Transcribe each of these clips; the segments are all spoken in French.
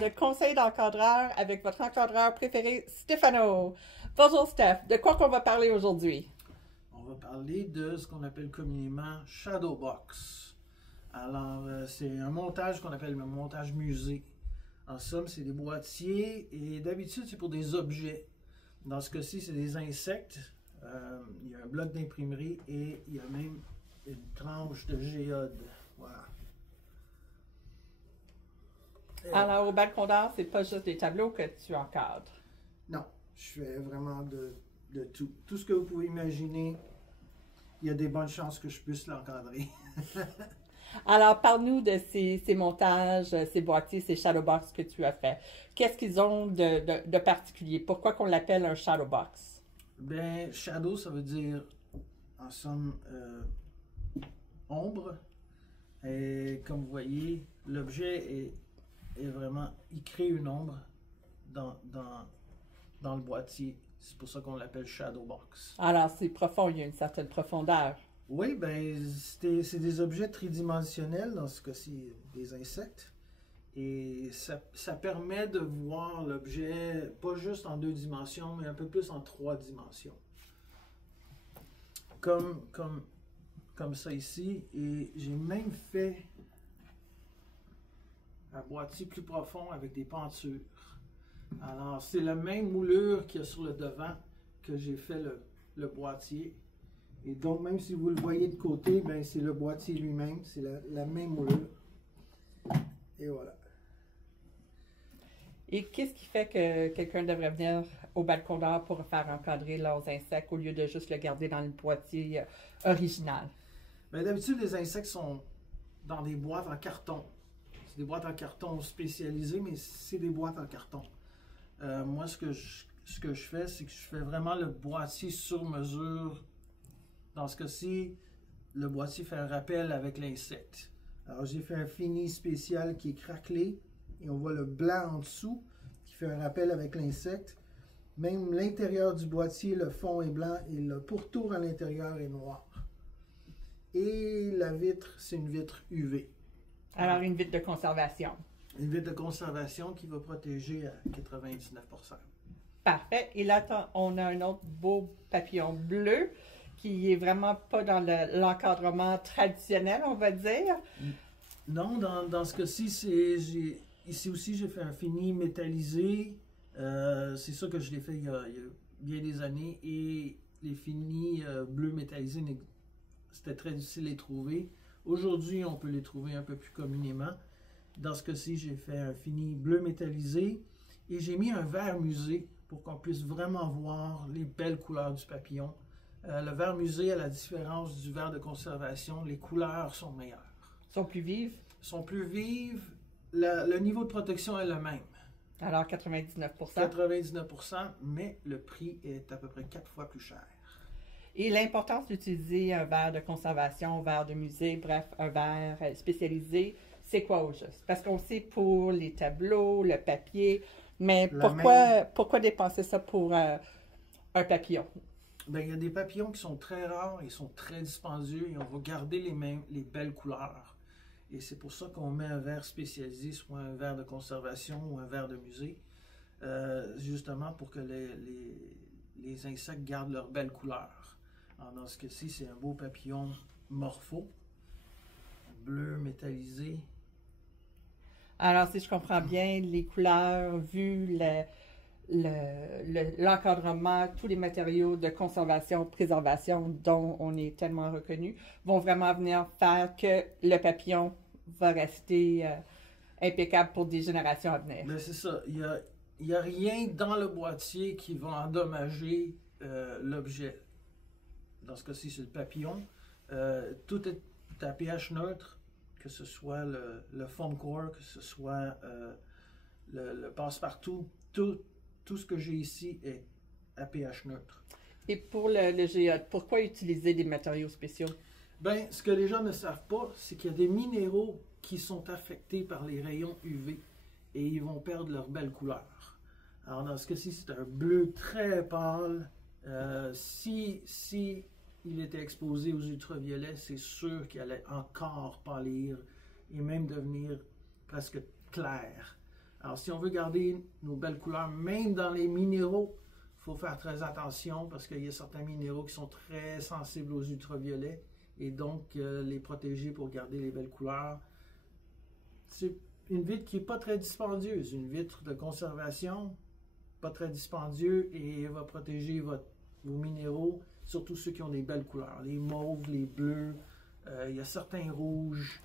le conseil d'encadreur avec votre encadreur préféré, Stefano. Bonjour Steph, de quoi qu'on va parler aujourd'hui? On va parler de ce qu'on appelle communément Shadowbox. Alors, c'est un montage qu'on appelle le montage musée. En somme, c'est des boîtiers et d'habitude, c'est pour des objets. Dans ce cas-ci, c'est des insectes. Il y a un bloc d'imprimerie et il y a même une tranche de géode. Voilà. Alors, au balcon d'art, c'est pas juste des tableaux que tu encadres. Non, je fais vraiment de tout. Tout ce que vous pouvez imaginer, il y a des bonnes chances que je puisse l'encadrer. Alors, parle-nous de ces montages, ces boîtiers, ces shadowbox que tu as fait. Qu'est-ce qu'ils ont de particulier? Pourquoi qu'on l'appelle un shadowbox? Ben, shadow, ça veut dire, en somme, ombre. Et comme vous voyez, l'objet est vraiment, il crée une ombre dans le boîtier. C'est pour ça qu'on l'appelle Shadowbox. Alors, c'est profond, il y a une certaine profondeur. Oui, ben, c'est des objets tridimensionnels, dans ce cas-ci, des insectes. Et ça permet de voir l'objet, pas juste en 2 dimensions, mais un peu plus en 3 dimensions. Comme ça ici. Et j'ai même fait un boîtier plus profond avec des pentures. Alors, c'est la même moulure qu'il y a sur le devant que j'ai fait le boîtier. Et donc, même si vous le voyez de côté, ben, c'est le boîtier lui-même, c'est la même moulure. Et voilà. Et qu'est-ce qui fait que quelqu'un devrait venir au balcon d'art pour faire encadrer leurs insectes au lieu de juste le garder dans le boîtier original? Ben, d'habitude, les insectes sont dans des boîtes en carton. C'est des boîtes en carton spécialisées, mais c'est des boîtes en carton. Moi, ce que je fais, c'est que je fais vraiment le boîtier sur mesure. Dans ce cas-ci, le boîtier fait un rappel avec l'insecte. Alors, j'ai fait un fini spécial qui est craquelé et on voit le blanc en dessous qui fait un rappel avec l'insecte. Même l'intérieur du boîtier, le fond est blanc et le pourtour à l'intérieur est noir. Et la vitre, c'est une vitre UV. Alors, une vitre de conservation. Une vitre de conservation qui va protéger à 99%. Parfait. Et là, on a un autre beau papillon bleu qui est vraiment pas dans l'encadrement traditionnel, on va dire. Non, dans ce cas-ci, ici aussi, j'ai fait un fini métallisé. C'est ça que je l'ai fait il y a bien des années. Et les finis bleus métallisés, c'était très difficile à les trouver. Aujourd'hui, on peut les trouver un peu plus communément. Dans ce cas-ci, j'ai fait un fini bleu métallisé et j'ai mis un vert musée pour qu'on puisse vraiment voir les belles couleurs du papillon. Le vert musée, à la différence du vert de conservation, les couleurs sont meilleures. Sont plus vives? Sont plus vives. Le niveau de protection est le même. Alors 99%. 99%, mais le prix est à peu près 4 fois plus cher. Et l'importance d'utiliser un verre de conservation, un verre de musée, bref, un verre spécialisé, c'est quoi au juste? Parce qu'on sait pour les tableaux, le papier, mais pourquoi dépenser ça pour un papillon? Ben, il y a des papillons qui sont très rares, ils sont très dispendieux et on va garder les belles couleurs. Et c'est pour ça qu'on met un verre spécialisé, soit un verre de conservation ou un verre de musée, justement pour que les insectes gardent leurs belles couleurs. Alors, dans ce cas-ci, c'est un beau papillon morpho, bleu métallisé. Alors, si je comprends bien, les couleurs, vu l'encadrement, tous les matériaux de conservation, préservation dont on est tellement reconnu, vont vraiment venir faire que le papillon va rester impeccable pour des générations à venir. Ben, c'est ça. Il y a rien dans le boîtier qui va endommager l'objet. Dans ce cas-ci, c'est le papillon. Tout est à pH neutre, que ce soit le foam core, que ce soit le passe-partout. Tout ce que j'ai ici est à pH neutre. Et pour le géode, pourquoi utiliser des matériaux spéciaux? Ben, ce que les gens ne savent pas, c'est qu'il y a des minéraux qui sont affectés par les rayons UV et ils vont perdre leur belle couleur. Alors, dans ce cas-ci, c'est un bleu très pâle. Si il était exposé aux ultraviolets, c'est sûr qu'il allait encore pâlir et même devenir presque clair. Alors, si on veut garder nos belles couleurs, même dans les minéraux, il faut faire très attention parce qu'il y a certains minéraux qui sont très sensibles aux ultraviolets et donc les protéger pour garder les belles couleurs. C'est une vitre qui n'est pas très dispendieuse, une vitre de conservation, pas très dispendieux et va protéger vos minéraux, surtout ceux qui ont des belles couleurs, les mauves, les bleus, il y a certains rouges.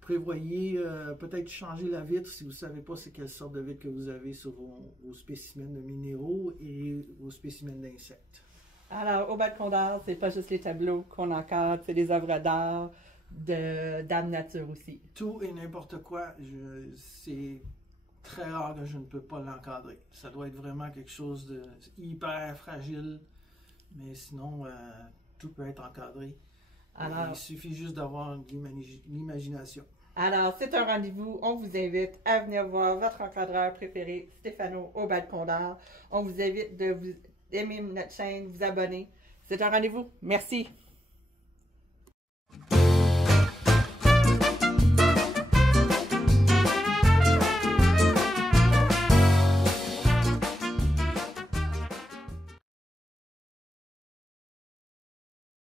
Prévoyez peut-être changer la vitre si vous ne savez pas c'est quelle sorte de vitre que vous avez sur vos spécimens de minéraux et vos spécimens d'insectes. Alors, au balcon d'art, c'est pas juste les tableaux qu'on encadre, c'est des œuvres d'art, d'âme nature aussi. Tout et n'importe quoi, c'est très rare que je ne peux pas l'encadrer. Ça doit être vraiment quelque chose de hyper fragile, mais sinon, tout peut être encadré. Alors, il suffit juste d'avoir l'imagination. Alors, c'est un rendez-vous. On vous invite à venir voir votre encadreur préféré, Stéphano, au balcon d'art. On vous invite de vous aimer notre chaîne, vous abonner. C'est un rendez-vous. Merci.